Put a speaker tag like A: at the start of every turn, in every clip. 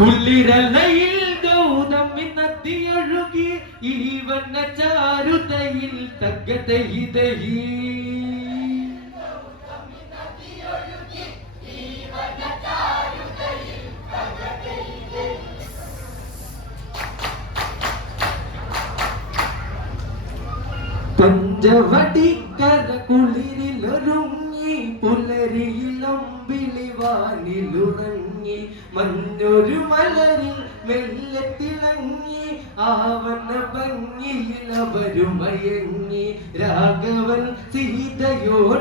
A: കുളിരലയിൽ ഗൗതമി നദിയൊഴുകി ഈ വന്ന ചാരുതയിൽ തగ్గതയിതഹി പഞ്ചവടിക്കര കുളിരിലൊരുങ്ങി പുലരിയിലമ്പിളി വാനിലുറങ്ങി. മഞ്ഞൊരു മലരിൽ മെല്ലെ തിളങ്ങി ആവണ ഭംഗിയിൽ അവരുമയങ്ങി രാഘവൻ സീതയോടൊരുമിച്ച്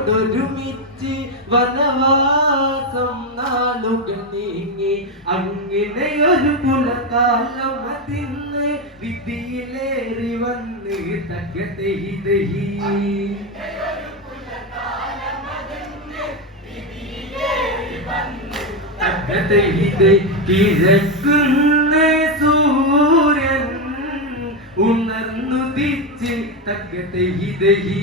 A: വനവാസം നാളുകൾ നീങ്ങി. അങ്ങനെയൊരു കുലകാലം അതിന്ന് വിധിയിലേറി വന്ന് തകതൈതഹി തകതൈതൈ കിഴക്കുന്ന സൂര്യൻ തക്കത്തെ തകതൈതഹി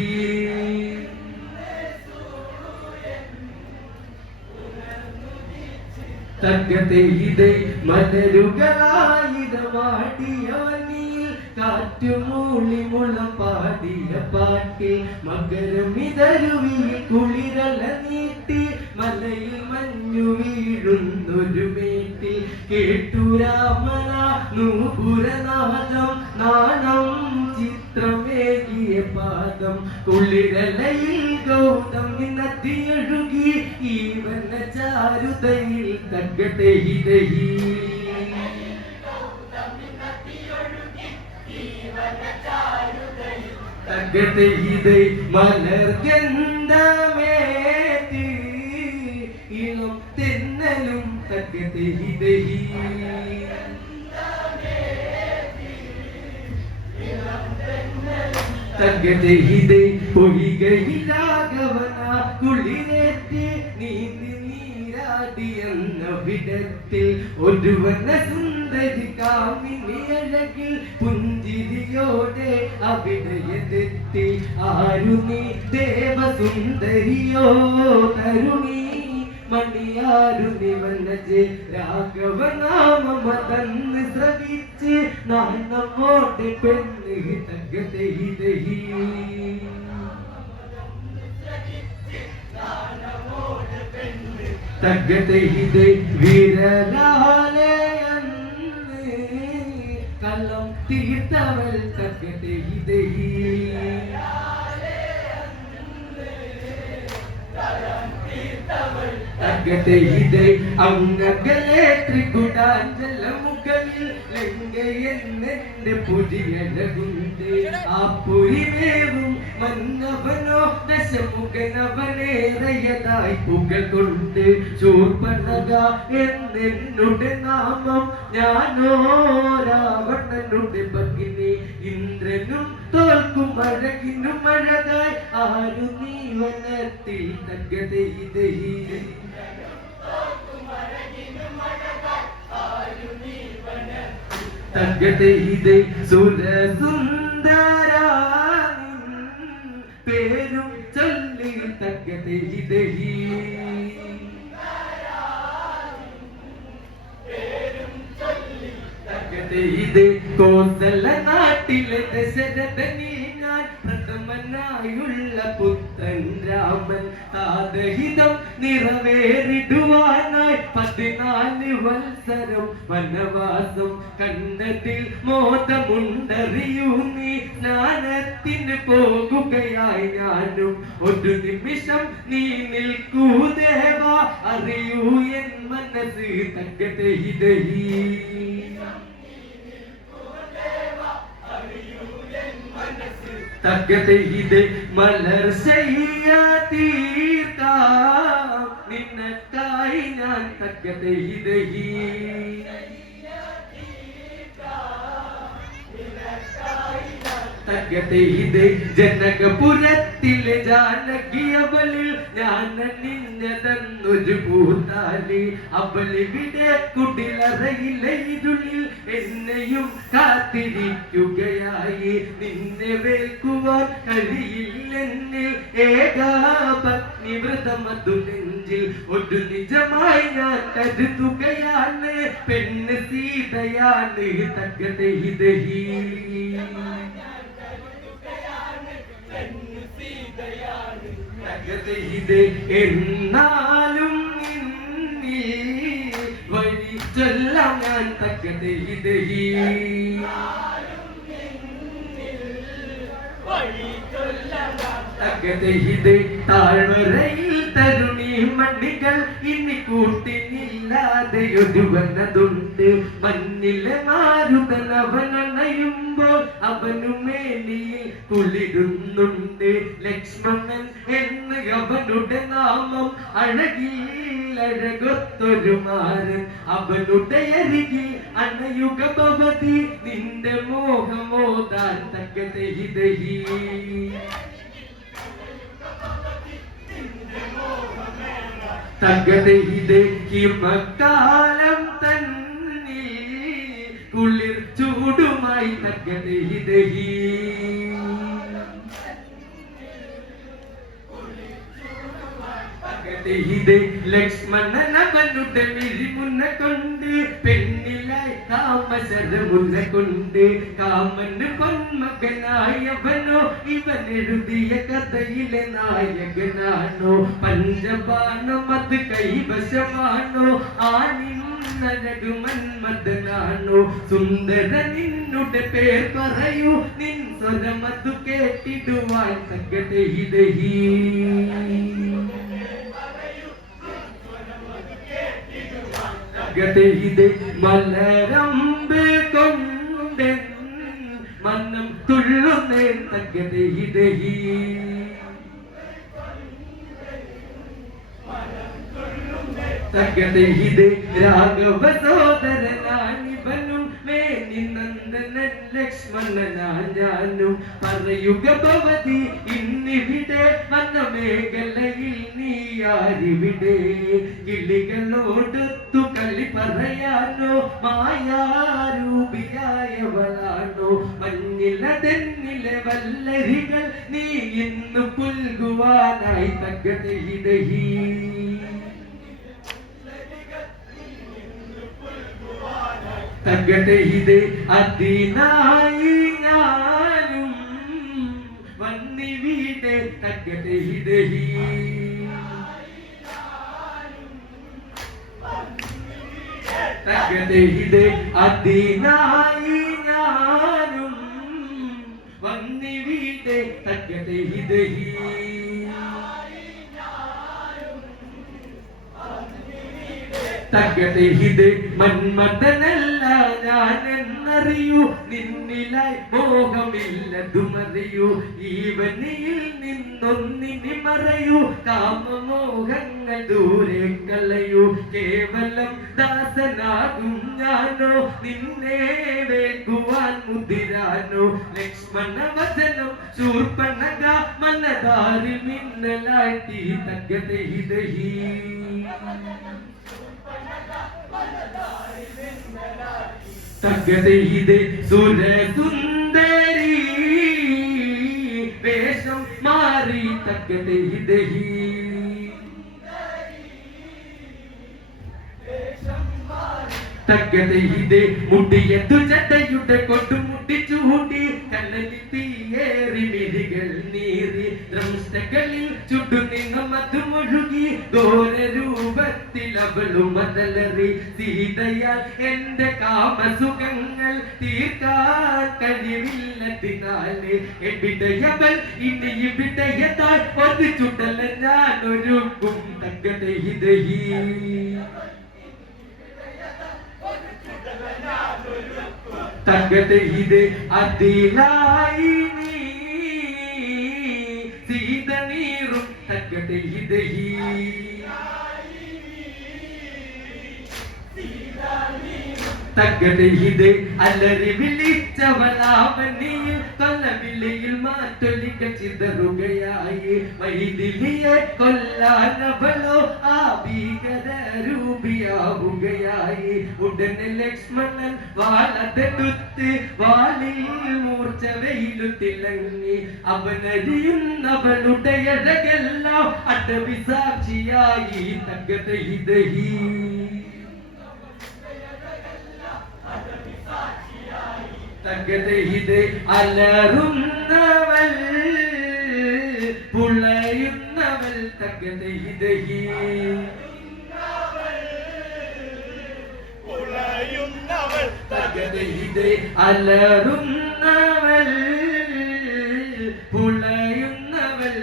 A: തകതൈതൈ മലരുകളായിരമാടിയവനിൽ കാറ്റുമൂളി മുളം പാടിയ പാട്ടിൽ മകരമിതരുവിൽ കുളിരല നീട്ടി മലയിൽ മഞ്ഞു വീഴുന്നൊരു മേട്ടിൽ കേട്ടു രാമന നൂപുരനാദം നാണം ചിത്രമേകിയ പാദം കുളിരലയിൽ ഗൗതം നദിയൊഴുകി ഈ വന ചാരുതയിൽ തగ్గട്ടെ ഹിതഹി. തെന്നലും നീന്തി നീരാടിയെന്ന വിടത്തിൽ ഒരുവന സുന്ദ കാമിനി അഴകിൽ പുഞ്ചിരിയോടെ അവിടെ ആരുണി ദേവസുന്ദരിയോ? തരുണി മണിയാരു നിവനജ് രാഘവനാമതന്ന് ശ്രവിച്ച് നാം നമ്മോട് പെണ്ണ് തകതൈതഹി തകതൈതൈ വിരലാലയന്ന് തീർത്തവൾ തക്കട്ടെ തകതൈതൈ അങ്ങകലെ ത്രികുടാഞ്ചല മുകളിൽ ലങ്കയെന്നെന്റെ പുതിയഴകുണ്ട് ആ പുരിമേവും മന്നവനോ ദശമുഖനവനേറയതായി പുകൾ കൊണ്ട് ചൂർപ്പണക എന്നെന്നുടെ നാമം ഞാനോ രാവണനുടെ ഭഗിനി ഇന്ദ്രനും തോൽക്കും അഴകിനും അഴകായി ആരു നീ വനത്തിൽ തകതൈതഹി തകതൈതൈ സുരസുന്ദരാനിൻ പേരും ചൊല്ലി തകതൈതഹി ഇത് കോസല നാട്ടിലെ ദശരഥനി ഞാൻ പ്രഥമനായുള്ള പുത്തൻ രാമൻ താതഹിതം നിറവേറിടുവാനായി പതിനാല് വത്സരം വനവാസം കണ്ടതിൽ മോദമുണ്ടറിയൂ നീ സ്നാനത്തിന് പോകുകയായി ഞാനും. ഒരു നിമിഷം നീ നിൽക്കൂ ദേവ. അറിയൂ എൻ മനസ്സ് തകത്തെ ഇതഹീ ഇത് മലർ ചെയ്യ തീർക്കാം. നിന്നക്കായി ഞാൻ തകതയിതഹി തകത്തെ ഇത് ജനകപുരത്തിലെ ജാനകിയവളിൽ ഞാൻ നിന്നതെന്നൊരു പൂത്താലി അവളിവിടെ കുടിലറയിലെ ഇരുളിൽ എന്നെയും കാത്തിരിക്കുകയായി. നിന്നെ വേൽക്കുവാൻ കഴിയില്ലെന്നിൽ ഏകാപത്നി വ്രതമതു നെഞ്ചിൽ ഒരു നിജമായി ഞാൻ കരുതുകയാണ്. പെണ്ണ് സീതയാണ് തകത്തെ ഇതഹി ഇത് എന്നാലും വഴി ചൊല്ലാം ഞാൻ തകത്തെ ഇതഹി തകതഹിത് താഴ്വരയിൽ തരുണി മണ്ണികൾ ഇനി കൂട്ടിനില്ലാതെ ഒതുവന്നതുണ്ട് മണ്ണിലെ മാരുതൻ അവനണയുമ്പോൾ അവനു മേനിയിൽ കുളിരുന്നുണ്ട്. ലക്ഷ്മണൻ എന്ന് അവനുടെ നാമം അഴകിൽ അഴകൊത്തൊരു മാരൻ. അവനുടെ അരികിൽ അണയുക ഭവതി നിന്റെ മോഹമോദാൻ തക്കതഹിതഹി തകതയിലെ ഹിമക്കാലം തന്നെ കുളിർ ചൂടുമായി തകതയിലഹി ലക്ഷ്മണനവനുടെ മിഴിമുന്ന കൊണ്ട് പെണ്ണിലായി കാമശര മുന്ന കൊണ്ട് കാമന് പൊന്മകനായവനോ ഇവൻ എഴുതിയ കഥയിലെ നായകനാണോ പഞ്ചപാനം അത് കൈവശമാണോ ആ നിന്നഴകുമന്മദനാണോ സുന്ദര നിന്നുടെ പേർ പറയൂ നിൻ സ്വരമതു കേട്ടിടുവാൻ തക്കത്തെ ഗതയിത് മലരമ്പ് കൊണ്ട് മന്നം തുള്ളുന്നേ തകതയിതഹി തകതയിത് രാഘവ സോദരനാണി മേനി നന്ദനൻ ലക്ഷ്മണനാ ഞാനും പറയുക ഭവതി ഇന്നിവിടെ വന്ന മേഖലയിൽ നീ ആരിവിടെ കിളികളോടൊത്തു കളി പറയാനോ മായാരൂപിയായവളാണോ മഞ്ഞിലതെന്നിലെ വല്ലരികൾ നീ ഇന്ന് പുൽകുവാനായി തകതയിടഹി തകതയിത് അതിനായി ഞാനും വന്നിവിടെ. തകതയിടഹി തകതയിത് അതിനായി ഞാനും വന്നിവിടെ. തകതയിടഹി തകതയിത് മന്മഥനല്ല ഞാനെന്നറിയൂ നിന്നിലായി മോഹമില്ലതുമറിയൂ ഈവനിയിൽ നിന്നൊന്നിനി മറയൂ. കാമമോഹങ്ങൾ ദൂരെ കളയൂ. കേവലം ദാസനാകും ഞാനോ? നിന്നെ വേൽക്കുവാൻ മുതിരാനോ? ലക്ഷ്മണ വചനം ശൂർപ്പണക മനതാരി മിന്നലാട്ടി തകതയിതഹീ തകതയിത് സുരസുന്ദരി വേഷം മാറി തകതയിതഹി തകതയിത് മുടിയത്തു ചട്ടയുടെ കൊടുമുടി ചൂണ്ടി കണ്ണലിൽ തീയേറി മിഴികൾ നീറി ദ്രംഷ്ടകളിൽ ചുടുനിന്ന മധു മുഴുകി ഘോര രൂപത്തിൽ അവളും മതലറി എന്റെ കാമസുഖങ്ങൾ തീർക്കാൻ ഞാൻ ഒരുക്കും തകതയിതഹീ തങ്കതയിത് അതിലായി നീ സീത നീറും തകത്തെ തകത്തെ ഇത് അലറി വിളിച്ച ചിരിച്ചവളാവനിയിൽ കൊല്ലവിളിയിൽ മാറ്റൊലികൾ ചിതറുകയായി. വൈദിലിയെ കൊല്ലാനവളോ ആ ഭീകര രൂപിയാവുകയായി ഉടനെ ലക്ഷ്മണൻ വാളതെടുത്ത് വാളിൽ മൂർച്ച വെയിലു തിളങ്ങി അവനരിയുന്നവളുടെ അഴകെല്ലാം അടവി സാക്ഷിയായി തകതൈതഹി തകതൈത് അലറുന്നവൾ പുളയുന്നവൾ തകതൈതഹി
B: ഉളയുന്നവൾ
A: തകതൈത് പുളയുന്നവൽ പുളയുന്നവൾ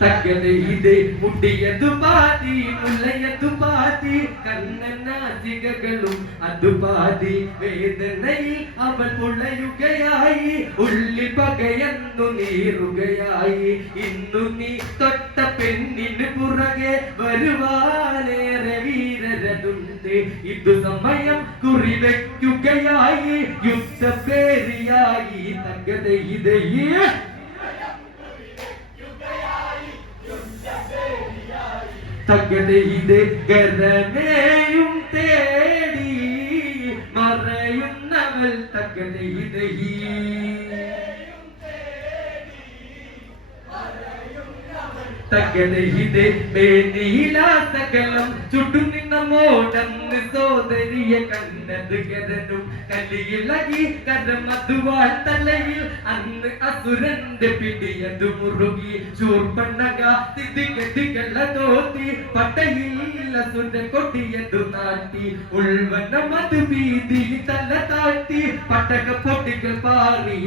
A: തകതൈതഹി തകതൈത് മുടിയതു പാതി മുല്ലയതു പാതി കണ്ണനാസികകളും അതു പാതി. വേദനയിൽ അവൾ പുളയുകയായി ഉള്ളി പകയന്നു നീറുകയായി. ഇന്നു നീ തൊട്ട പെണ്ണിന് പുറകെ വരുവാനേറെ വീരരതുണ്ട്. ഇതു സമയം കുറിവെക്കുകയായി യുദ്ധപേരിയായി തകതൈതയേ തകതയിത് കരമേയും തേടി മറയുന്നവൾ തകതയിതഹി താട്ടി പട്ടക പൊട്ടികൾ പാറി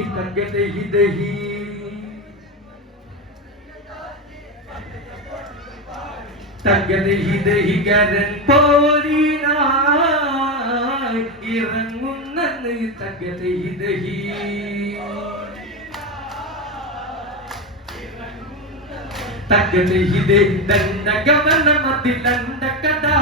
A: തകതയിതഹി തകതഹിതഹികരൻ പോരിനായി ഇറങ്ങുന്നെന്ന് തകതഹിതഹി. തകതഹിത്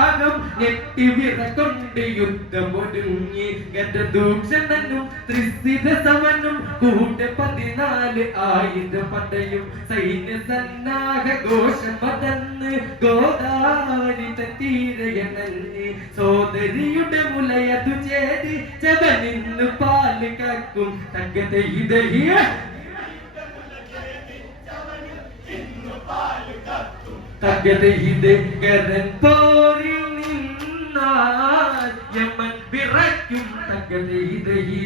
A: ദണ്ഡഗമനമതിലണ്ടകടാകം ഞെട്ടി വിറകൊണ്ട് യുദ്ധമൊരുങ്ങി ഗതദൂഷണനും ത്രിസ്ഥിത സമനും കൂടെ പതിനാല് ആയിരം പടയും. സൈന്യ സന്നാഹ ഘോഷമതന്ന് ഗോദാവരി തീരയണഞ്ഞ് സോദരിയുടെ മുലയതു ചേരി ചവനിന്ന് പാൽ കക്കും. പോരിൽ നിന്നാൽ യമൻ വിറയ്ക്കും തകതഹിതഹി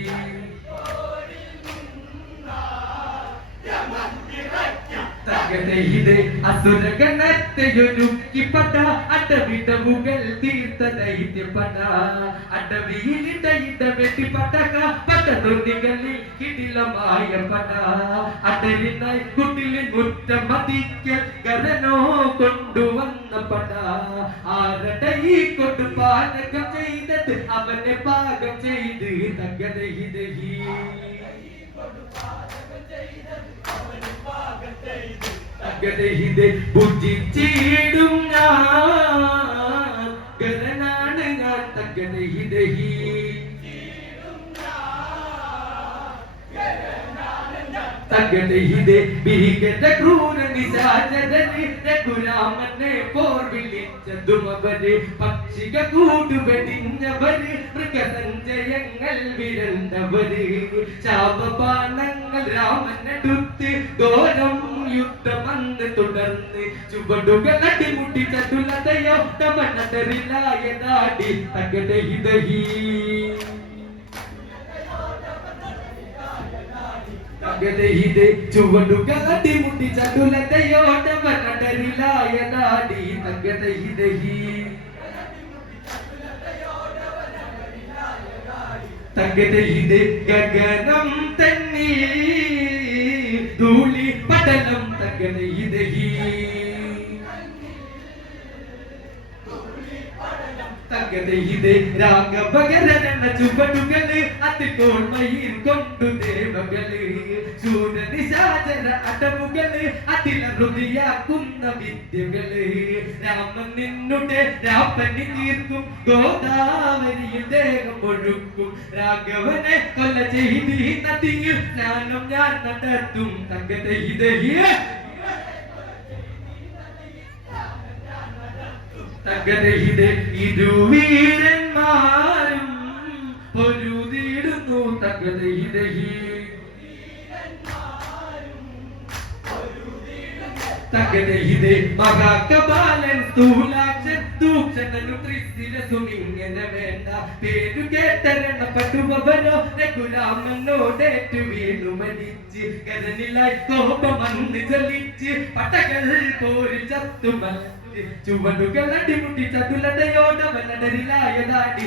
A: തകതഹിത് അസുരഗണത്തെയൊരുക്കിപ്പട അടവിടവുകൾ തീർത്ത ദൈത്യപട അടവിയിലിട്ട ഇട വെട്ടിപ്പടക പടതൊന്നികളിൽ കിടിലമായ പട അടരിനായി കുട്ടിലിൽ മുറ്റം മതിക്കൽ ഗരനോ കൊണ്ടുവന്ന പട ആരുടെ ഈ കൊണ്ട് പാചകം ചെയ്തത് അവനെ പാകം ചെയ്ത് തകതഹിതഹി തകതഹിത് ബുദ്ധിച്ചിടും ഞാൻ. ഗരനാണ് ഞാൻ തകതഹിതഹി തകതഹിത് ഭീകര ക്രൂര നിശാചരന് രഘുരാമനെ പോർ വിളിച്ചതും അവർ പക്ഷിക കൂട് വെടിഞ്ഞവര് മൃഗസഞ്ചയങ്ങൾ വിരണ്ടവര്. ശാപബാണങ്ങൾ രാമനെടുത്ത് ഘോരം യുദ്ധമന്ന് തുടർന്ന്. ചുവടുകൾ അടിമുട്ടി ചതുലതയോ തമനതറിലായ നാടി തകതഹിതഹി തകതഹിത് ചുവടുകൾ അടിമുട്ടി ചതുലതയോട്ടമനതറിലായ നാടി തകതഹിതഹി തകതഹിത് ഗഗനം തന്നെ ധൂളി പടലം തകതഹിതഹി തകതയിത് രാഗപകരണ ചുവടുകൾ അത് കോൺമയിൽ കൊണ്ടു ദേവകൾ. ശൂരനിശാചര അടവുകൾ അതില ഹൃദയാക്കുന്ന വിദ്യകൾ. രാമൻ നിന്നുടെ രാപ്പനി തീർക്കും ഗോദാവരിയിൽ ദേഹം ഒഴുക്കും. രാഘവനെ കൊല്ല ചെയ്തി നദിയിൽ സ്നാനം ഞാൻ നടത്തും. തകതയിത് തകതയിത് ഇരുവീരന്മാരും പൊരുതിയിടുന്നു തകതയിത് തകതയിത് മഹാകപാലൻ സ്ഥൂലാക്ഷൻ ദൂക്ഷണനു ത്രിശിരസുമിങ്ങനെ വേണ്ട. പേരു കേട്ടരണപ്പെട്ടുവരോ രഘുരാമനോടേറ്റു വീണു മരിച്ച്. കരനിലായി കോപമന്ന് ചലിച്ച് പട്ടകൾ പോരി ചത്തുമല്ല ചുവടുകൾ അടിമുട്ടി ചതുലതയോടവനടരിലായതാടി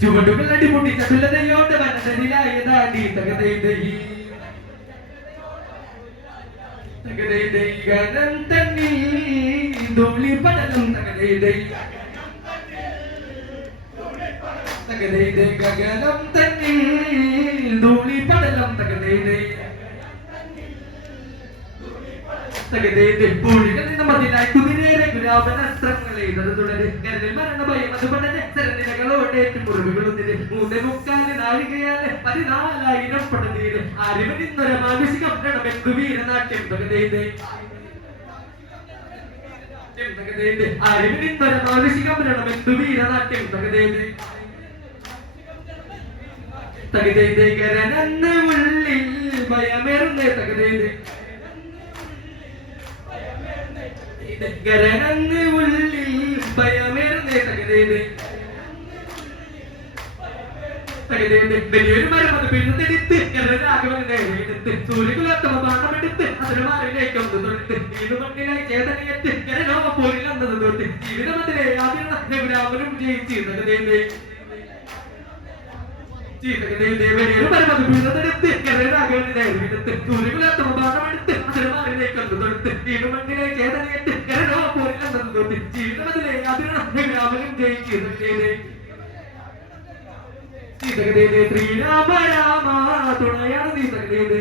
A: ചുവടുകൾ അടിമുട്ടി ചതുലതയോടവനടരിലായതാടി തകതയിതയി തകതയുടെ ഗനം തന്നിൽ ധൂളി പടലും തകതയുടെ തകതയിതയി ഗഗനം തന്നിൽ ധൂളി പടലം തകതയിതയി മതിലായി കുതിരേറെ ഗുലാബനസ്ത്രങ്ങളെ ഇതത് തുടര്. കരലിൽ മരണ ഭയം അതുപടനെ സരനിരകളോടേറ്റ് മുറിവുകളൊന്നിന് മൂന്ന് മുക്കാൽ നാഴികയാൽ പതിനാലായിരം പടനീര്. അറിവിനിന്നൊരു മാനുഷികം നടമെന്തു വീരനാട്യം തകതേത് അറിവിനിന്നൊരു മാനുഷികം നടമെന്തു വീരനാട്യം തകതേത് തകതേത് കരനന്ന് ഉള്ളിൽ ഭയമേറുന്നേ തകതേത് ഗരനന്ന് ഉള്ളിൽ ഭയമേറുന്നേ തകതേത് വലിയൊരു മരം അത് പിഴുതെടുത്ത് രാഘവനെ എടുത്ത് സൂര്യകുലത്തമ ബാണമെടുത്ത് അതിന് മാറിലേക്ക് ഒന്ന് തൊടുത്ത് വീണുമണ്ണിനായി ചേതനയറ്റ് ഗരനോമ പോരിൽ അന്നത് തൊട്ട്. ജീവിതമതിലെ ആദ്യം രഘുരാമനും ജയിച്ചു തകതേത് ശ്രീരാമ രാമ തുണയാണ് നീ തകതേത്